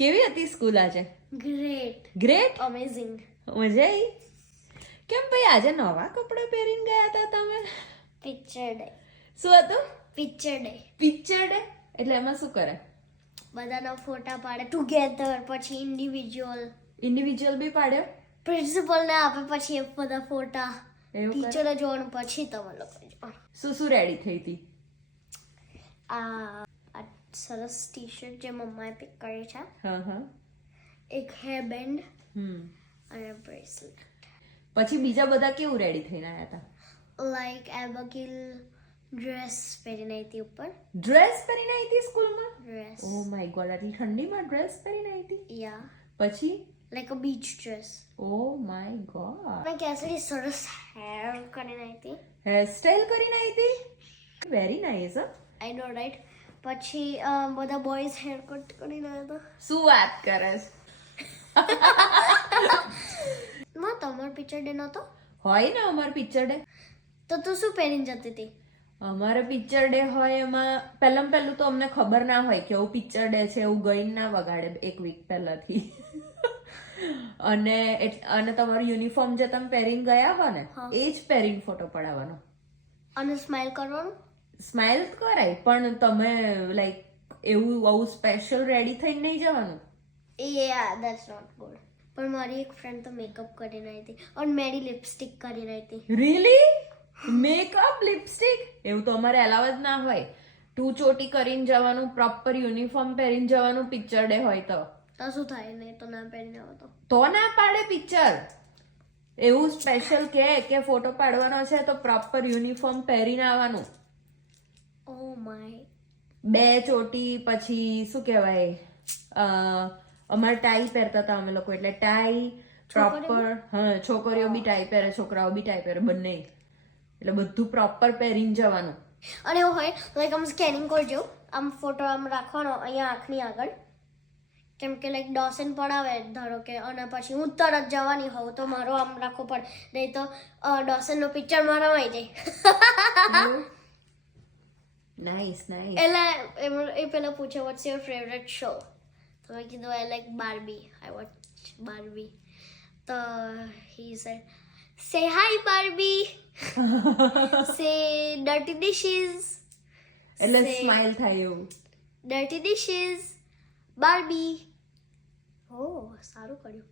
કેવી હતી સ્કૂલ આજે? ગ્રેટ. અમેઝિંગ. મજા આવી? કેમ ભાઈ આજે નવા કપડાં પહેરીને ગયા હતા તમે? Picture day. શું હતું? Picture day. પિક્ચર ડે એટલે એમાં શું કરે? બધાના ફોટા પાડે ટુગેધર, પછી ઇન્ડિવિજ્યુઅલ બી પાડ્યો? પ્રિન્સિપલ ને આપે, પછી એ બધા ફોટા એવું કરે? ટીચરે જોવાનું, પછી તમે લોકો જોવાનું. શું રેડી થઈ હતી? આ સરસ ટી શર્ટ જે મમ્માએ પિક કરી છે, હા. એક હેર બેન્ડ હમ. અને બ્રેસલેટ. પછી બીજા બધા કેવું રેડી થઈને આવ્યા હતા? લાઈક એબગિલ ડ્રેસ પહેરીને આવી હતી ઉપર. ડ્રેસ પહેરીને આવી હતી સ્કૂલમાં? ડ્રેસ. ઓ માય ગોડ, આટલી ઠંડીમાં ડ્રેસ પહેરીને આવી હતી? યા, પછી? Like a beach dress. Oh my God. મેં કેસરી સરસ હેર કરીને આવી હતી. હેરસ્ટાઈલ કરીને આવી હતી? Very nice. I know right. પછી બધા બોયઝ હેર કટ કરીને આવ્યા હતા. શું વાત કરે છે? માં તમારો પિક્ચર ડે નહોતો? હોય ને અમાર પિક્ચર ડે. તો તું શું પહેરીને જતી હતી? અમારે પિક્ચર ડે હોય એમાં પહેલું તો અમને ખબર ના હોય કે એવું પિક્ચર ડે છે, એવું ગઈને ના વગાડે એક વીક પહેલાથી. અને તમારું યુનિફોર્મ જે તમે પહેરીને ગયા હો ને, એ જ પહેરીને ફોટો પડાવવાનો. અને સ્માઇલ કરવાનું? સ્માઇલ કરાય, પણ તમે લાઈક એવું આવું સ્પેશિયલ રેડી થઈને નહીં જવાનું. That's not good. પણ મારી એક ફ્રેન્ડ તો મેકઅપ કરીને આવી હતી અને મેરી લિપસ્ટિક કરીને આવી હતી. રીલી? Makeup, lipstick? એવું તો અમારે અલાવ જ ના હોય. તું ચોટી કરીને જવાનું, પ્રોપર યુનિફોર્મ પહેરીને જવાનું પિક્ચર ડે હોય તો. તો શું થાય? નહીં તો ના પહેરીને આવો તો ના પાડે પિક્ચર. એવું સ્પેશિયલ કે ફોટો પાડવાનો છે તો પ્રોપર યુનિફોર્મ પહેરીને આવવાનું. Oh my. 2 ચોટી, પછી શું કહેવાય, અમારે ટાઈ પહેરતા હતા અમે લોકો, એટલે ટાઈ પ્રોપર. હા, છોકરીઓ બી ટાઈ પહેરે, છોકરાઓ બી ટાઈ પહેરે, બંને. એટલે બધું પ્રોપર પહેરીને જવાનું. અને એવું હોય લાઈક આમ સ્કેનિંગ કરજો, આમ ફોટો આમ રાખવાનો અહીંયા આંખની આગળ, કેમ કે લાઈક ડોસન પડાવે ધારો કે, અને પછી હું તરત જવાની હોઉં તો મારો આમ રાખવો પડે, નહીં તો ડોસનનો પિક્ચર મારો આવી જાય. નાઇસ. એટલે એ પેલા પૂછે વોટ્સ યોર ફેવરેટ શો, તો મેં કીધું I like Barbie, I watch Barbie. તો હી સેડ સે હાય બાર્બી, સે ડર્ટી ડિશિસ. એટલે સ્માઈલ થાય એવું. Dirty dishes Barbie. ઓ સારું કર્યું.